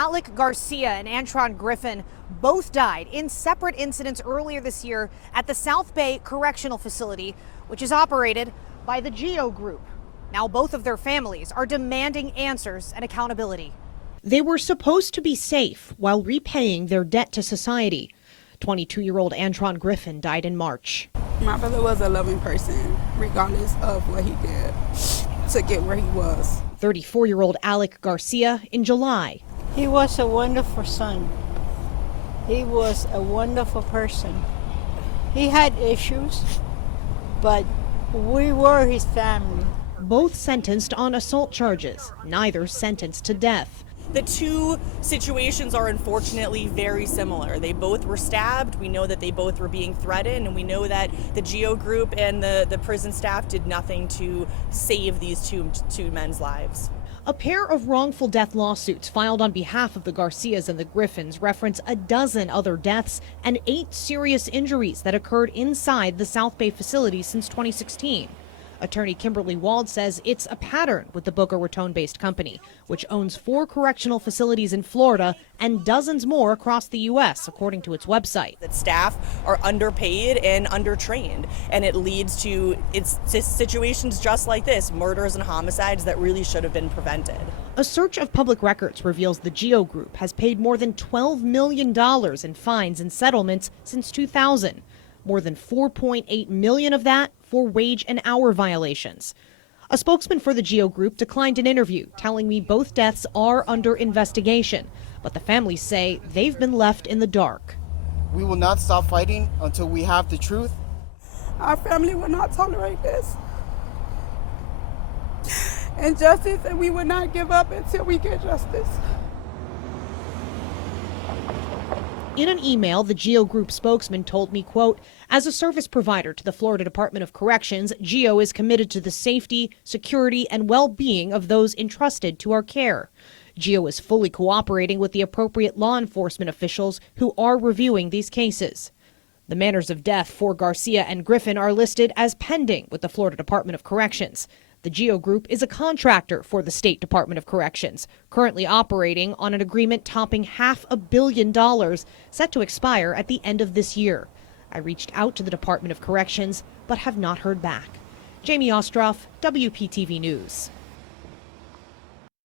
Alec Garcia and Antron Griffin both died in separate incidents earlier this year at the South Bay Correctional Facility, which is operated by the GEO Group. Now both of their families are demanding answers and accountability. They were supposed to be safe while repaying their debt to society. 22-year-old Antron Griffin died in March. My brother was a loving person, regardless of what he did to get where he was. 34-year-old Alec Garcia in July. He was a wonderful son. He was a wonderful person. He had issues, but we were his family. Both sentenced on assault charges, neither sentenced to death. The two situations are unfortunately very similar. They both were stabbed. We know that they both were being threatened, and we know that the GEO Group and the prison staff did nothing to save these two men's lives. A pair of wrongful death lawsuits filed on behalf of the Garcias and the Griffins reference a dozen other deaths and 8 serious injuries that occurred inside the South Bay facility since 2016. Attorney Kimberly Wald says it's a pattern with the Boca Raton-based company, which owns 4 correctional facilities in Florida and dozens more across the U.S., according to its website. That staff are underpaid and undertrained, and it leads to situations just like this, murders and homicides that really should have been prevented. A search of public records reveals the GEO Group has paid more than $12 million in fines and settlements since 2000. More than $4.8 million of that for wage and hour violations. A spokesman for the GEO Group declined an interview, telling me both deaths are under investigation, but the families say they've been left in the dark. We will not stop fighting until we have the truth. Our family will not tolerate this. Injustice, and we will not give up until we get justice. In an email, the GEO Group spokesman told me, quote, as a service provider to the Florida Department of Corrections, GEO is committed to the safety, security, and well-being of those entrusted to our care. GEO is fully cooperating with the appropriate law enforcement officials who are reviewing these cases. The manners of death for Garcia and Griffin are listed as pending with the Florida Department of Corrections. The GEO Group is a contractor for the State Department of Corrections, currently operating on an agreement topping $500 million, set to expire at the end of this year. I reached out to the Department of Corrections, but have not heard back. Jamie Ostroff, WPTV News.